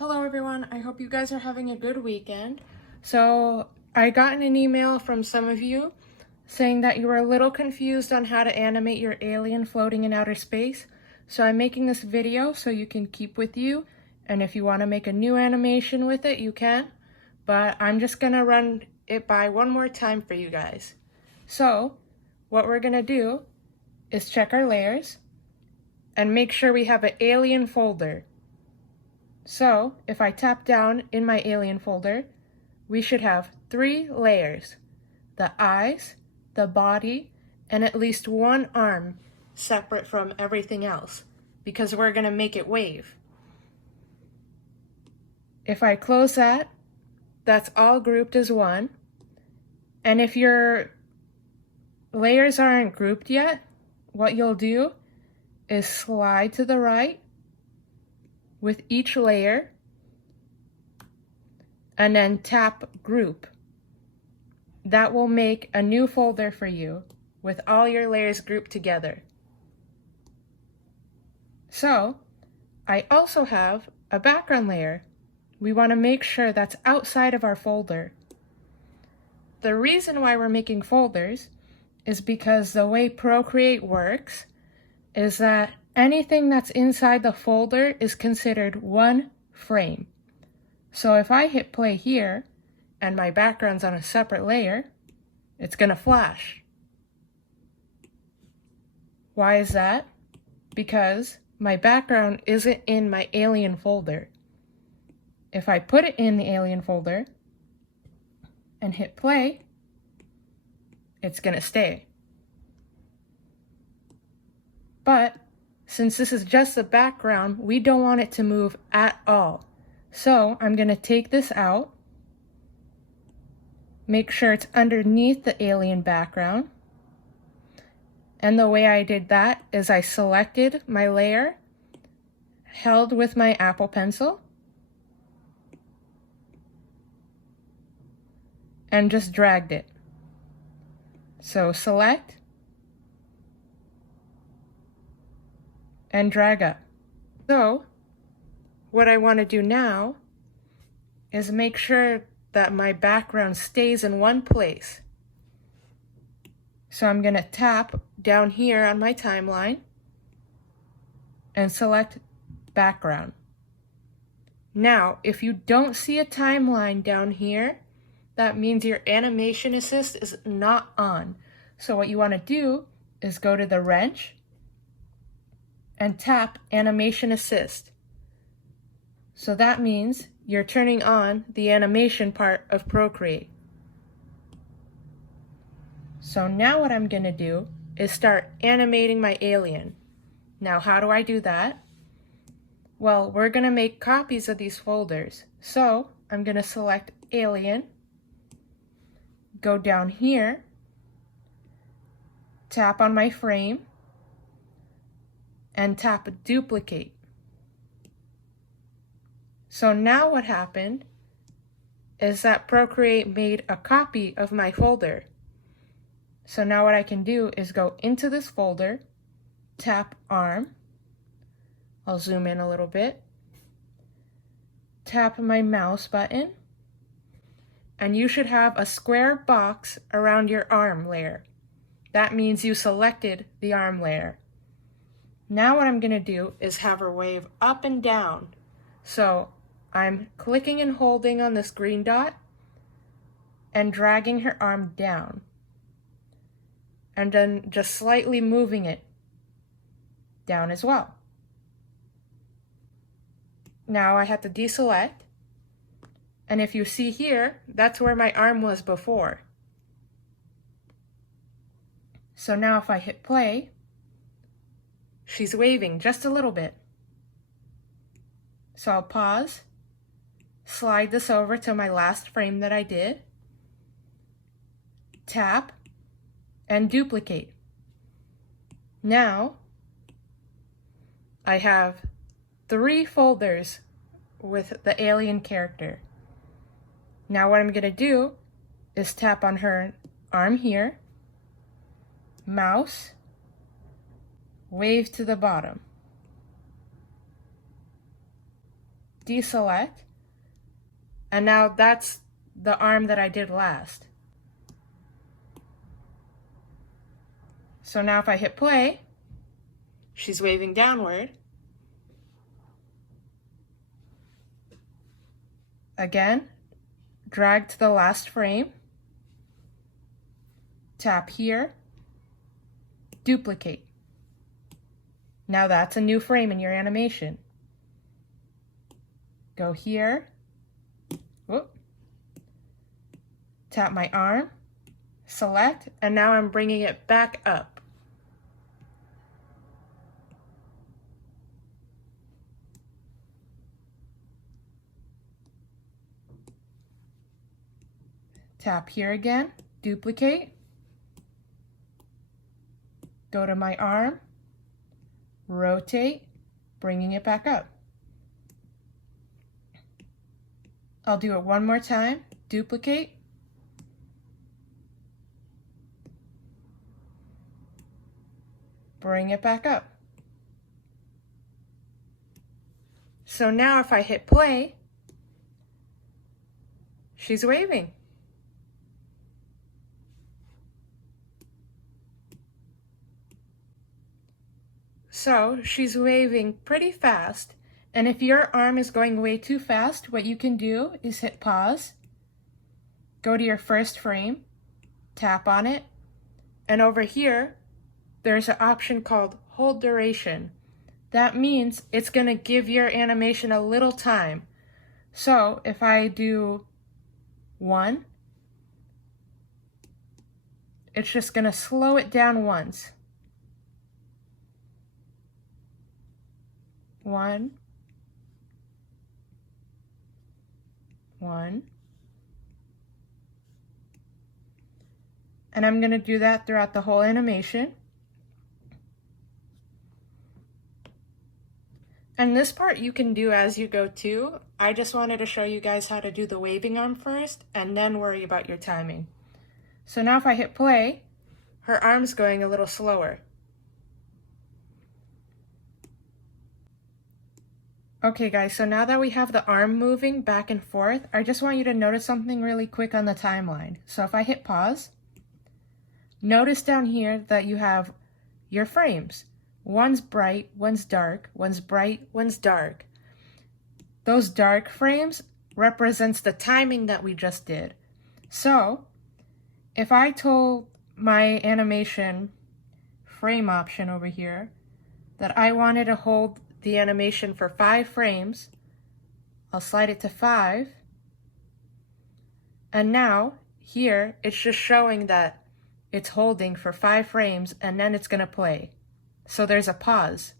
Hello everyone, I hope you guys are having a good weekend. So I got an email from some of you saying that you were a little confused on how to animate your alien floating in outer space. So I'm making this video so you can keep with you, and if you want to make a new animation with it, you can. But I'm just gonna run it by one more time for you guys. So what we're gonna do is check our layers and make sure we have an alien folder. So if I tap down in my alien folder, we should have 3 layers: the eyes, the body, and at least one arm separate from everything else, because we're going to make it wave. If I close that, that's all grouped as one. And if your layers aren't grouped yet, what you'll do is slide to the right with each layer and then tap group. That will make a new folder for you with all your layers grouped together. So I also have a background layer. We want to make sure that's outside of our folder. The reason why we're making folders is because the way Procreate works is that anything that's inside the folder is considered one frame. So if I hit play here and my background's on a separate layer, it's gonna flash. Why is that? Because my background isn't in my alien folder. If I put it in the alien folder and hit play, it's gonna stay. But since this is just the background, we don't want it to move at all. So I'm gonna take this out, make sure it's underneath the alien background. And the way I did that is I selected my layer, held with my Apple Pencil, and just dragged it. So select and drag up. So what I want to do now is make sure that my background stays in one place. So I'm going to tap down here on my timeline and select background. Now, if you don't see a timeline down here, that means your animation assist is not on. So what you want to do is go to the wrench and tap animation assist. So that means you're turning on the animation part of Procreate. So now what I'm going to do is start animating my alien. Now how do I do that? Well, we're going to make copies of these folders. So I'm going to select alien, go down here, tap on my frame, and tap duplicate. So now what happened is that Procreate made a copy of my folder. So now what I can do is go into this folder, tap arm, I'll zoom in a little bit, tap my mouse button, and you should have a square box around your arm layer. That means you selected the arm layer. Now what I'm going to do is have her wave up and down. So I'm clicking and holding on this green dot and dragging her arm down, and then just slightly moving it down as well. Now I have to deselect, and if you see here, that's where my arm was before. So now if I hit play, she's waving just a little bit. So I'll pause, slide this over to my last frame that I did, tap, and duplicate. Now I have 3 folders with the alien character. Now what I'm going to do is tap on her arm here, mouse, wave to the bottom. deselect, and now that's the arm that I did last. So now if I hit play, she's waving downward. Again, drag to the last frame, tap here, duplicate. Now that's a new frame in your animation. Go here, whoop, tap my arm, select, and now I'm bringing it back up. Tap here again, duplicate, go to my arm, rotate, bringing it back up. I'll do it one more time, duplicate, bring it back up. So now if I hit play, she's waving. So she's waving pretty fast, and if your arm is going way too fast, what you can do is hit pause, go to your first frame, tap on it, and over here, there's an option called hold duration. That means it's gonna give your animation a little time. So if I do 1, it's just gonna slow it down once. 1, 1, and I'm going to do that throughout the whole animation. And this part you can do as you go too. I just wanted to show you guys how to do the waving arm first and then worry about your timing. So now if I hit play, her arm's going a little slower. Okay guys, so now that we have the arm moving back and forth, I just want you to notice something really quick on the timeline. So if I hit pause, notice down here that you have your frames. One's bright, one's dark, one's bright, one's dark. Those dark frames represents the timing that we just did. So if I told my animation frame option over here that I wanted to hold the animation for 5 frames, I'll slide it to 5, and now here it's just showing that it's holding for 5 frames and then it's gonna play. So there's a pause.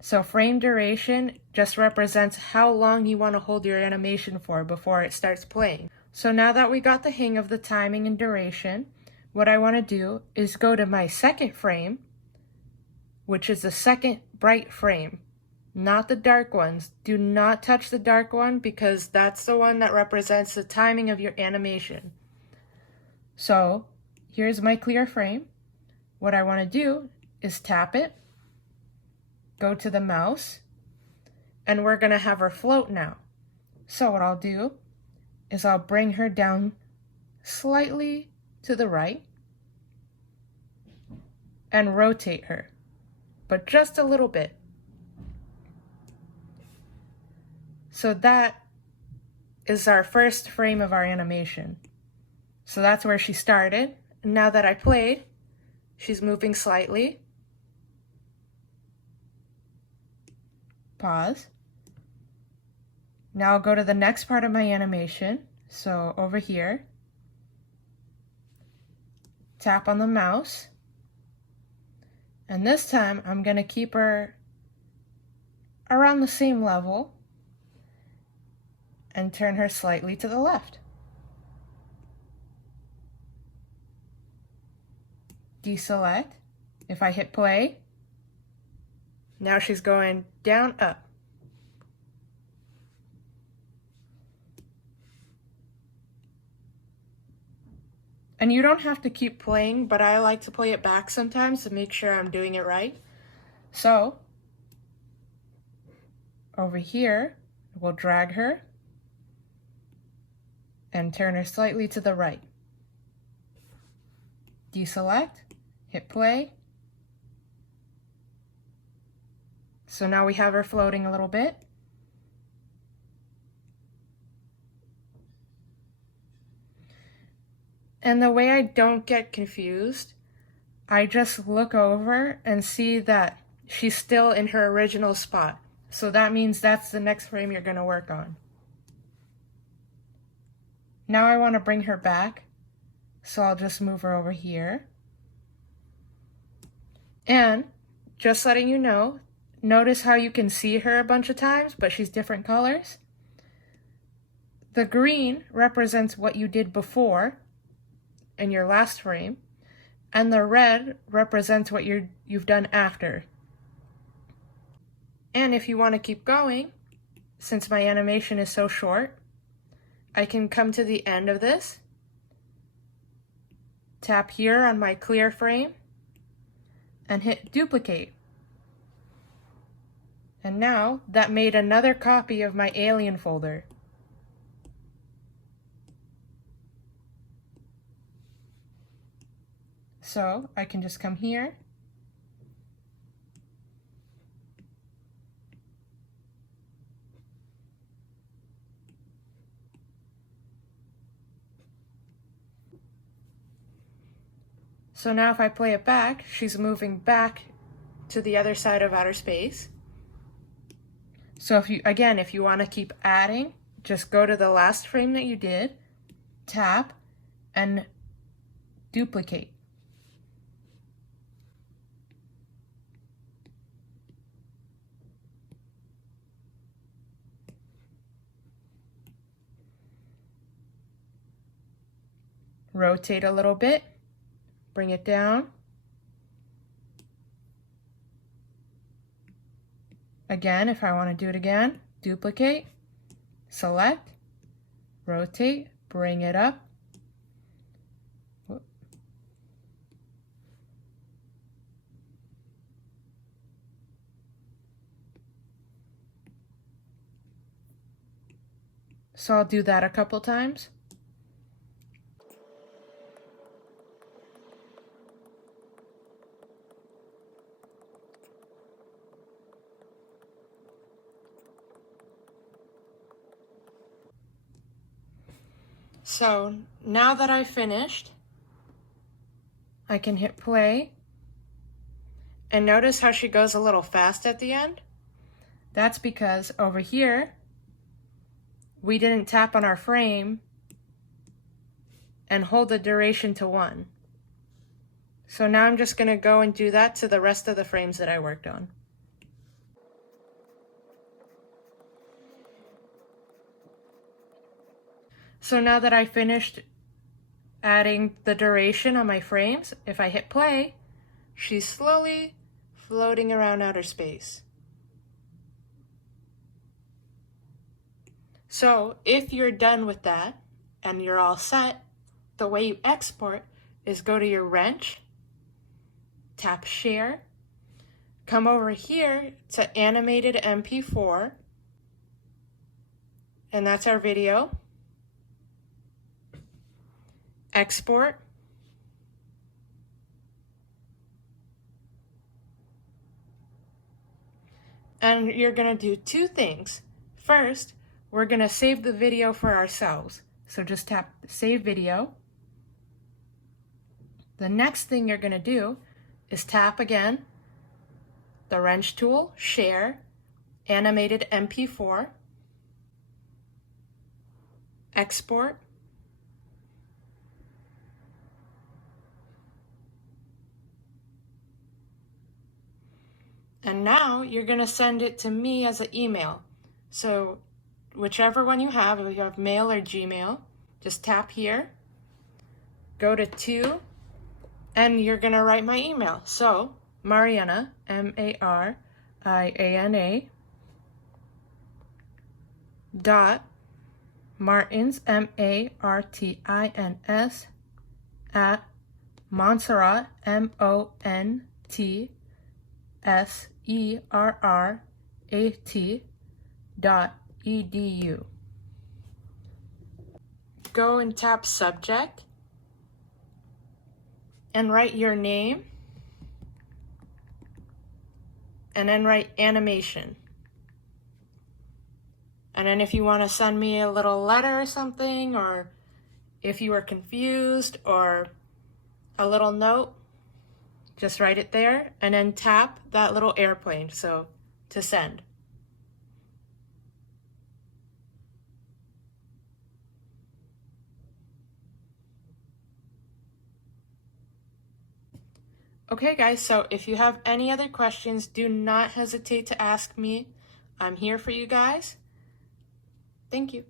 So frame duration just represents how long you want to hold your animation for before it starts playing. So now that we got the hang of the timing and duration, what I want to do is go to my second frame, which is the second bright frame, not the dark ones. Do not touch the dark one because that's the one that represents the timing of your animation. So here's my clear frame. What I want to do is tap it, go to the mouse, and we're going to have her float now. So what I'll do is I'll bring her down slightly to the right and rotate her, but just a little bit. So that is our first frame of our animation. So that's where she started. And now that I played, she's moving slightly. Pause. Now I'll go to the next part of my animation. So over here, tap on the mouse, and this time I'm going to keep her around the same level and turn her slightly to the left. Deselect. If I hit play, now she's going down, up. And you don't have to keep playing, but I like to play it back sometimes to make sure I'm doing it right. So over here, we'll drag her and turn her slightly to the right. Deselect, hit play. So now we have her floating a little bit. And the way I don't get confused, I just look over and see that she's still in her original spot. So that means that's the next frame you're going to work on. Now I want to bring her back, so I'll just move her over here. And just letting you know, notice how you can see her a bunch of times, but she's different colors. The green represents what you did before in your last frame, and the red represents what you've done after. And if you want to keep going, since my animation is so short, I can come to the end of this, tap here on my clear frame, and hit duplicate. And now that made another copy of my alien folder. So I can just come here, so now if I play it back, she's moving back to the other side of outer space. So if you want to keep adding, just go to the last frame that you did, tap, and duplicate. Rotate a little bit, bring it down. Again, if I want to do it again, duplicate, select, rotate, bring it up. So I'll do that a couple times. So now that I've finished, I can hit play. And notice how she goes a little fast at the end? That's because over here, we didn't tap on our frame and hold the duration to 1. So now I'm just going to go and do that to the rest of the frames that I worked on. So now that I finished adding the duration on my frames, if I hit play, she's slowly floating around outer space. So if you're done with that and you're all set, the way you export is go to your wrench, tap share, come over here to animated MP4, and that's our video. Export. And you're going to do two things. First, we're going to save the video for ourselves. So just tap Save Video. The next thing you're going to do is tap again the wrench tool, Share, Animated MP4, Export, and now you're going to send it to me as an email. So whichever one you have, if you have Mail or Gmail, just tap here, go to and you're going to write my email. So Mariana, M-A-R-I-A-N-A, dot Martins, M-A-R-T-I-N-S, at Montserrat, M-O-N-T, SERRAT.edu. Go and tap subject and write your name and then write animation. And then if you want to send me a little letter or something, or if you were confused or a little note, just write it there and then tap that little airplane to send. Okay guys, so if you have any other questions, do not hesitate to ask me. I'm here for you guys. Thank you.